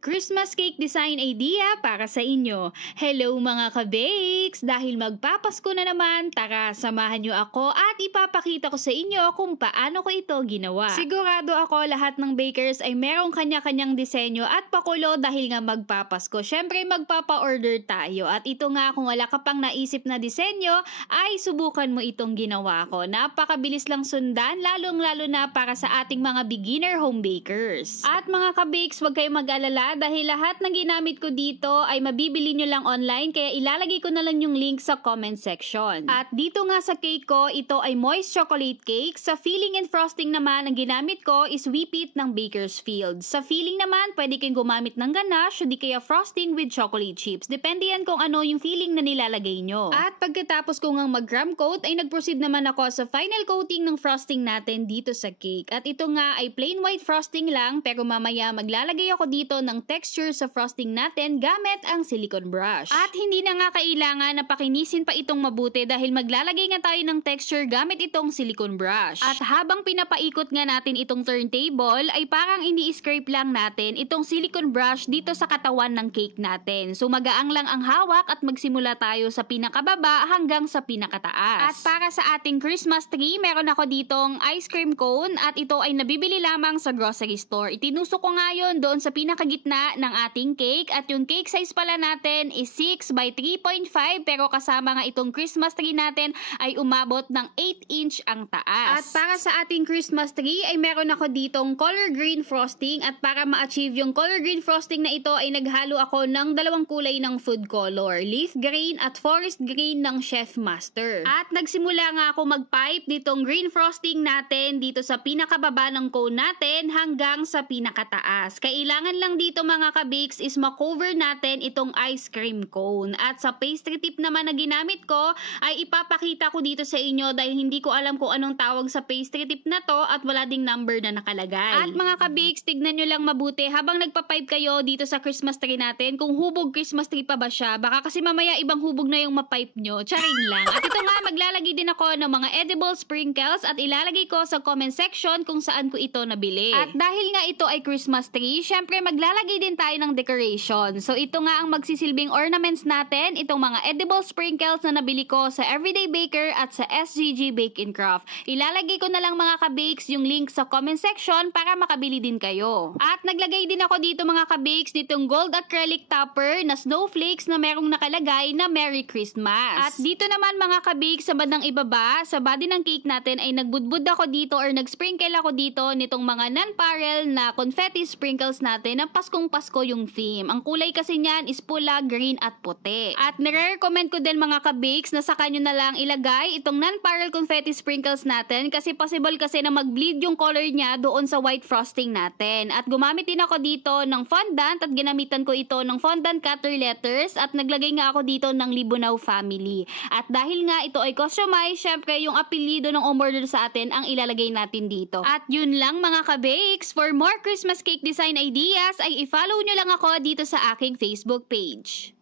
Christmas cake design idea para sa inyo. Hello mga ka-bakes! Dahil magpapasko na naman, tara samahan nyo ako at ipapakita ko sa inyo kung paano ko ito ginawa. Sigurado ako lahat ng bakers ay merong kanya-kanyang disenyo at pakulo dahil nga magpapasko. Syempre magpapa-order tayo at ito nga kung wala ka pang naisip na disenyo ay subukan mo itong ginawa ko. Napakabilis lang sundan lalong-lalo na para sa ating mga beginner home bakers. At mga ka-bakes, huwag kayong mag-alala dahil lahat ng ginamit ko dito ay mabibili nyo lang online kaya ilalagay ko na lang yung link sa comment section. At dito nga sa cake ko, ito ay moist chocolate cake. Sa filling and frosting naman, ang ginamit ko is Whippet ng Bakersfield. Sa filling naman, pwede kayong gumamit ng ganache o di kaya frosting with chocolate chips. Depende yan kung ano yung filling na nilalagay nyo. At pagkatapos ko ngang mag-crumb coat, ay nag-proceed naman ako sa final coating ng frosting natin dito sa cake. At ito nga ay plain white frosting lang pero mamaya maglalagay ako dito ng texture sa frosting natin gamit ang silicone brush. At hindi na nga kailangan na pakinisin pa itong mabuti dahil maglalagay nga tayo ng texture gamit itong silicone brush. At habang pinapaikot nga natin itong turntable ay parang ini-scrape lang natin itong silicone brush dito sa katawan ng cake natin. So magaang lang ang hawak at magsimula tayo sa pinakababa hanggang sa pinakataas. At para sa ating Christmas tree, meron ako ditong ice cream cone at ito ay nabibili lamang sa grocery store. Itinusok ko nga yun doon sa pinakagitna ng ating cake at yung cake size pala natin is 6 by 3.5 pero kasama nga itong Christmas tree natin ay umabot ng 8 inch ang taas. At para sa ating Christmas tree ay meron ako ditong color green frosting at para ma-achieve yung color green frosting na ito ay naghalo ako ng dalawang kulay ng food color, leaf green at forest green ng Chef Master. At nagsimula nga ako mag-pipe ditong green frosting natin dito sa pinakababa ng cone natin hanggang sa pinakataas. Kailangan lang dito mga ka-bakes is makover natin itong ice cream cone. At sa pastry tip naman na ginamit ko ay ipapakita ko dito sa inyo dahil hindi ko alam kung anong tawag sa pastry tip na to at wala ding number na nakalagay. At mga ka-bakes, tignan nyo lang mabuti habang nagpa-pipe kayo dito sa Christmas tree natin kung hubog Christmas tree pa ba siya. Baka kasi mamaya ibang hubog na yung ma-pipe nyo. Charing lang. At ito nga, maglalagay din ako ng mga edible sprinkles at ilalagay ko sa comment section kung saan ko ito nabili. At dahil nga ito ay Christmas tree, syempre maglalagay din tayo ng decoration. So ito nga ang magsisilbing ornaments natin, itong mga edible sprinkles na nabili ko sa Everyday Baker at sa SGG Bake and Craft. Ilalagay ko na lang mga ka-bakes yung link sa comment section para makabili din kayo. At naglagay din ako dito mga ka-bakes ditong gold acrylic topper na snowflakes na merong nakalagay na Merry Christmas. At dito naman mga ka-bakes sa bandang ibaba, sa body ng cake natin ay nagbudbud ako dito or nag-sprinkle ako dito nitong mga non-parallel na confetti sprinkles natin na Paskong Pasko yung theme. Ang kulay kasi niyan is pula, green at puti. At nire-recommend ko din mga ka-bakes na saka nyo na lang ilagay itong non-parallel confetti sprinkles natin kasi possible kasi na mag-bleed yung color niya doon sa white frosting natin. At gumamit din ako dito ng fondant at ginamitan ko ito ng fondant cutter letters at naglagay nga ako dito ng Libunaw family. At dahil nga ito ay customized, syempre yung apelyido ng umorder sa atin ang ilalagay natin dito. At yun lang mga ka-bakes. For more Christmas cake design ideas ay i-follow nyo lang ako dito sa aking Facebook page.